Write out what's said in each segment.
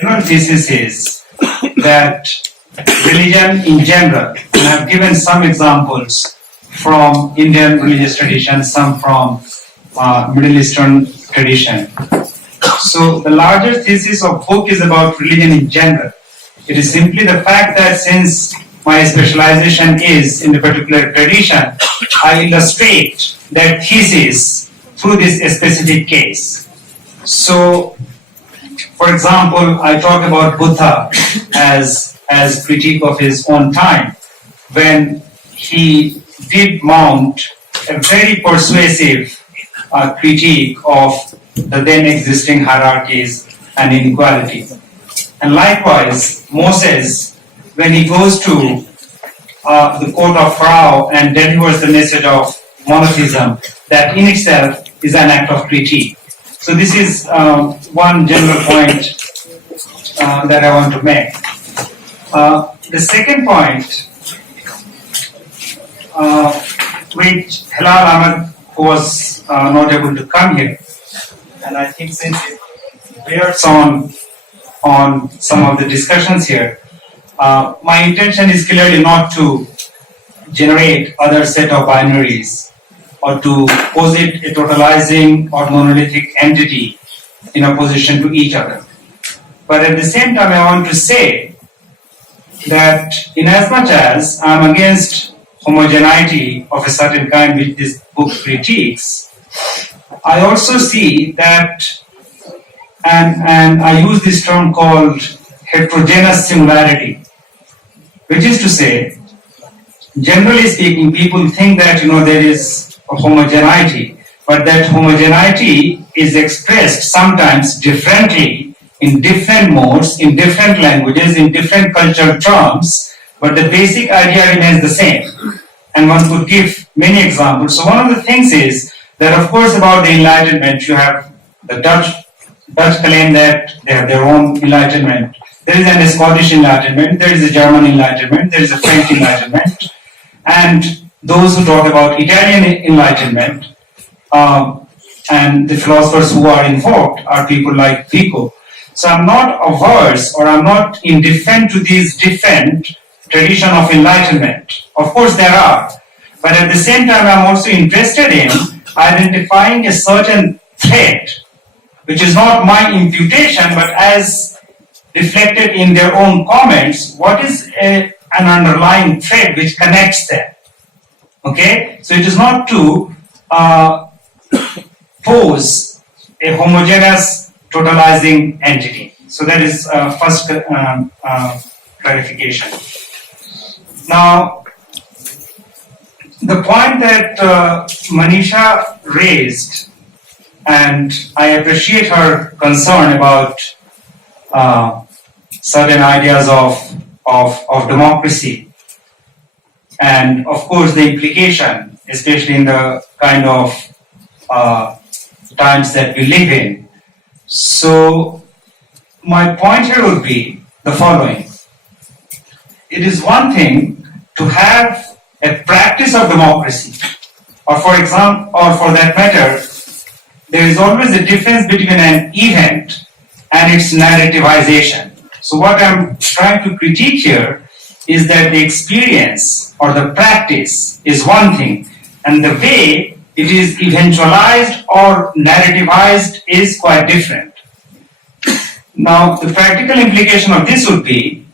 general thesis is that religion in general, and I've given some examples from Indian religious tradition, some from Middle Eastern tradition. So the larger thesis of book is about religion in general. It is simply the fact that since my specialization is in a particular tradition, I illustrate that thesis through this specific case. So, for example, I talk about Buddha as critique of his own time, when he did mount a very persuasive critique of the then existing hierarchies and inequality. And likewise, Moses, when he goes to the court of Pharaoh and delivers the message of monotheism, that in itself is an act of critique. So this is one general point that I want to make. The second point, which Hilal Ahmad was not able to come here, and I think since it bears on some of the discussions here, my intention is clearly not to generate other set of binaries or to posit a totalizing or monolithic entity in opposition to each other. But at the same time, I want to say that in as much as I'm against homogeneity of a certain kind which this book critiques, I also see that, and I use this term called heterogeneous similarity, which is to say, generally speaking, people think that there is a homogeneity, but that homogeneity is expressed sometimes differently in different modes, in different languages, in different cultural terms, but the basic idea remains the same. And one could give many examples. So one of the things is that, of course, about the Enlightenment, you have the Dutch claim that they have their own Enlightenment. There is a Scottish Enlightenment, there is a German Enlightenment, there is a French Enlightenment, and those who talk about Italian Enlightenment, and the philosophers who are invoked are people like Vico. So I'm not averse or I'm not indifferent to these different traditions of enlightenment. Of course there are, but at the same time I'm also interested in identifying a certain thread, which is not my imputation, but as reflected in their own comments, what is an underlying thread which connects them. Okay, so it is not to pose a homogeneous totalizing entity. So that is first clarification. Now, the point that Manisha raised, and I appreciate her concern about certain ideas of democracy, and of course the implication, especially in the kind of times that we live in. So my point here would be the following. It is one thing to have a practice of democracy, or for example, or for that matter, there is always a difference between an event and its narrativization. So what I'm trying to critique here is that the experience or the practice is one thing, and the way it is eventualized or narrativized is quite different. Now, the practical implication of this would be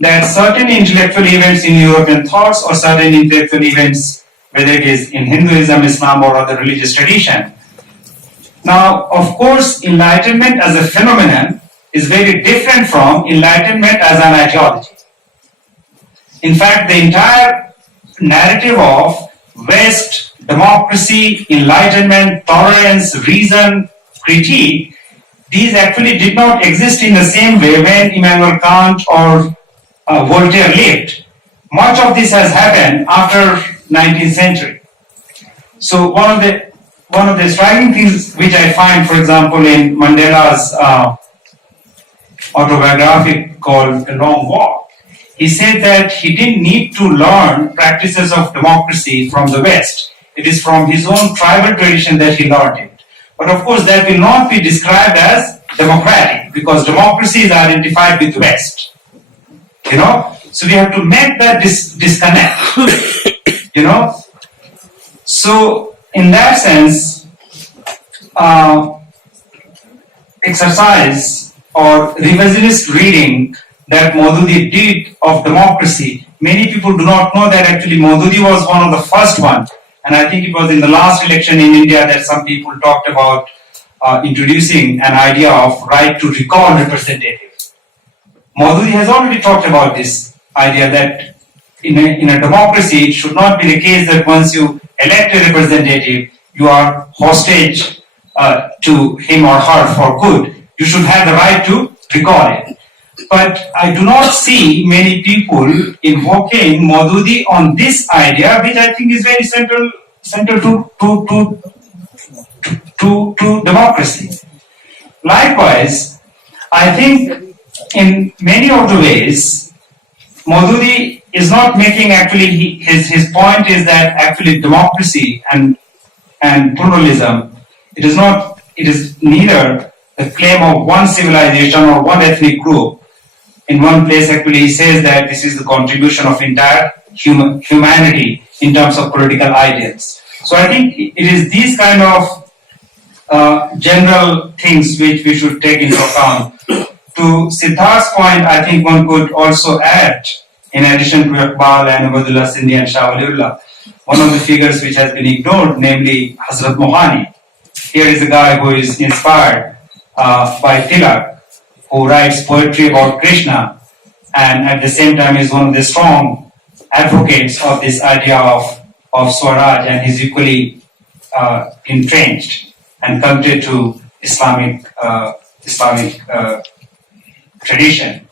that certain intellectual events in European thoughts or certain intellectual events, whether it is in Hinduism, Islam, or other religious tradition. Now, of course, enlightenment as a phenomenon is very different from enlightenment as an ideology. In fact, the entire narrative of West, democracy, enlightenment, tolerance, reason, critique, these actually did not exist in the same way when Immanuel Kant or Voltaire lived. Much of this has happened after 19th century. So one of the striking things which I find, for example, in Mandela's autobiography called A Long Walk, he said that he didn't need to learn practices of democracy from the West. It is from his own tribal tradition that he learned it. But of course, that will not be described as democratic. because democracy is identified with West. So we have to make that disconnect. So in that sense, exercise or revisionist reading that Maududi did of democracy, many people do not know that actually Maududi was one of the first ones. And I think it was in the last election in India that some people talked about introducing an idea of right to recall representatives. Maududi has already talked about this idea that in a democracy, it should not be the case that once you elect a representative, you are hostage to him or her for good. You should have the right to recall it. But I do not see many people invoking Maududi on this idea, which I think is very central to democracy. Likewise, I think in many of the ways, Maududi is not making actually, his point is that actually democracy and pluralism, it is neither the claim of one civilization or one ethnic group. In one place actually he says that this is the contribution of entire humanity in terms of political ideals. So I think it is these kind of general things which we should take into account. To Siddharth's point, I think one could also add, in addition to Iqbal and Abdullah Sindhi and Shah Waliullah, one of the figures which has been ignored, namely Hazrat Mohani. Here is a guy who is inspired by Tilak, who writes poetry about Krishna, and at the same time is one of the strong advocates of this idea of Swaraj, and he's equally entrenched and committed to Islamic tradition.